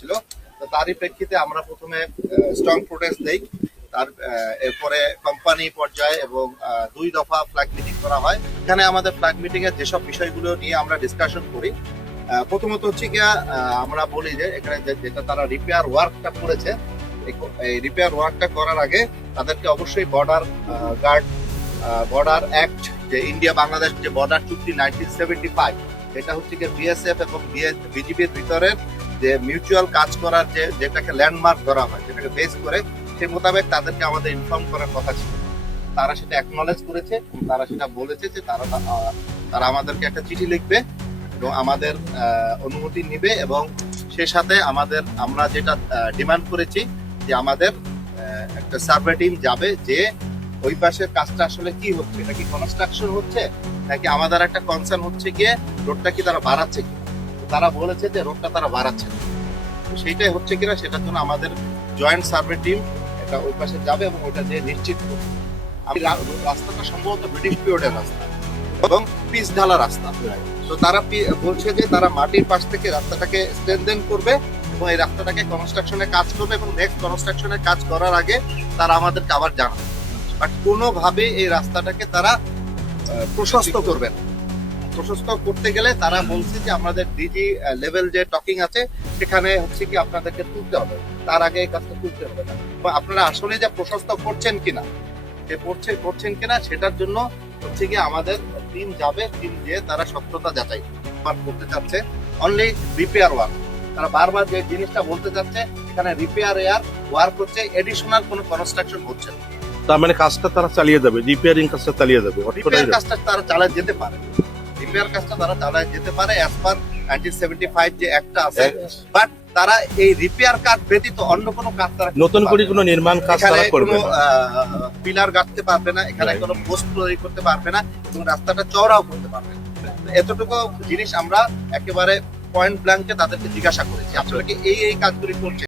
করছিল। তো তারই প্রেক্ষিতে আমরা প্রথমে স্ট্রং প্রোটেস্ট দেই। তার এরপরে কোম্পানি পর্যায়ে এবং 2 দফা ফ্ল্যাগ মিটিং করা হয়। এখানে আমাদের ফ্ল্যাগ মিটিং এর যেসব বিষয়গুলো নিয়ে আমরা ডিসকাশন করি, প্রথমত হচ্ছে গিয়া আমরা বলি যে এখানে যেটা তারা রিপেয়ার ওয়ার্কটা করেছে, এই রিপেয়ার ওয়ার্কটা করার আগে তাদেরকে অবশ্যই বর্ডার অ্যাক্ট, যে ইন্ডিয়া বাংলাদেশ যে বর্ডার চুক্তি 1975, এটা হচ্ছে গিয়ে বিএসএফ এবং বিজিবির ভিতরের যে মিউচুয়াল কাজ করার যেটাকে ল্যান্ডমার্ক ধরা হয়, যেটাকে বেস করে সেই মোতাবেক তাদেরকে আমাদের ইনফর্ম করার কথা ছিল। তারা সেটা অ্যাকনলেজ করেছে, তারা সেটা বলেছে যে তারা আমাদেরকে একটা চিঠি লিখবে এবং আমাদের অনুমতি নিবে, এবং সে সাথে আমরা যেটা ডিমান্ড করেছি যে আমাদের একটা সার্ভে টিম যাবে, যে ওই পাশের কাজটা আসলে কি হচ্ছে, এটা কি কনস্ট্রাকশন হচ্ছে নাকি আমাদের একটা কনসার্ন হচ্ছে গিয়ে রোডটা কি তারা বাড়াচ্ছে কি। তারা বলেছে যে রোডটা তারা বাড়াচ্ছে না, তো সেইটাই হচ্ছে কিনা সেটার জন্য আমাদের জয়েন্ট সার্ভে টিম এটা ওই পাশে যাবে এবং ওটা যে নিশ্চিত করবে। রাস্তাটা সম্ভবত ব্রিটিশ পিরিয়ডের রাস্তা এবং পিচ ঢালা রাস্তা। তো তারা বলছে যে তারা মাটির পাশ থেকে রাস্তাটাকে স্ট্রেনথেন করবে এবং এই রাস্তাটাকে কনস্ট্রাকশনের কাজ করবে, এবং নেক্সট কনস্ট্রাকশনের কাজ করার আগে তারা আমাদেরকে আবার জানাবে। বাট কোনোভাবে এই রাস্তাটাকে তারা প্রশস্ত করবে না। প্রশস্ত করতে গেলে তারা বলছে যে আমাদের ডিজি লেভেল যে টকিং আছে সেখানে হচ্ছে কি আপনাদেরকে তুলতে হবে, তার আগে এই কাজটা তুলতে হবে না। আপনারা আসলে যে প্রশস্ত করছেন কিনা, করছেন কিনা সেটার জন্য হচ্ছে কি আমাদের টিম যাবে, টিম দিয়ে তারা সত্যতা যাচাই করতে চাচ্ছে। অনলি রিপেয়ার ওয়ার্ক, তারা বারবার যে জিনিসটা বলতে চাচ্ছে এখানে রিপেয়ার ওয়ার্ক হচ্ছে, এডিশনাল কোনো কনস্ট্রাকশন হচ্ছে না। তার মানে কাজটা তারা চালিয়ে যাবে, রিপেয়ারিং কাজটা চালিয়ে যাবে। রিপেয়ার কাজটা তারা চালিয়ে যেতে পারে, অ্যাজ পার 1975 যে একটা আছে। বাট তারা এই রিপেয়ার কাজ ব্যতীত অন্য কোনো কাজ তারা নতুন করে কোনো নির্মাণ কাজ তারা করবে না, পিলার গাঁথতে পারবে না, এখানে কোনো পোস্ট তৈরি করতে পারবে না, এবং রাস্তাটা চওড়াও করতে পারবে না। এতটুকু জিনিস আমরা একেবারে পয়েন্ট ব্ল্যাঙ্কে তাদেরকে জিজ্ঞাসা করেছি, আপনারা কি এই কাজগুলি করছেন।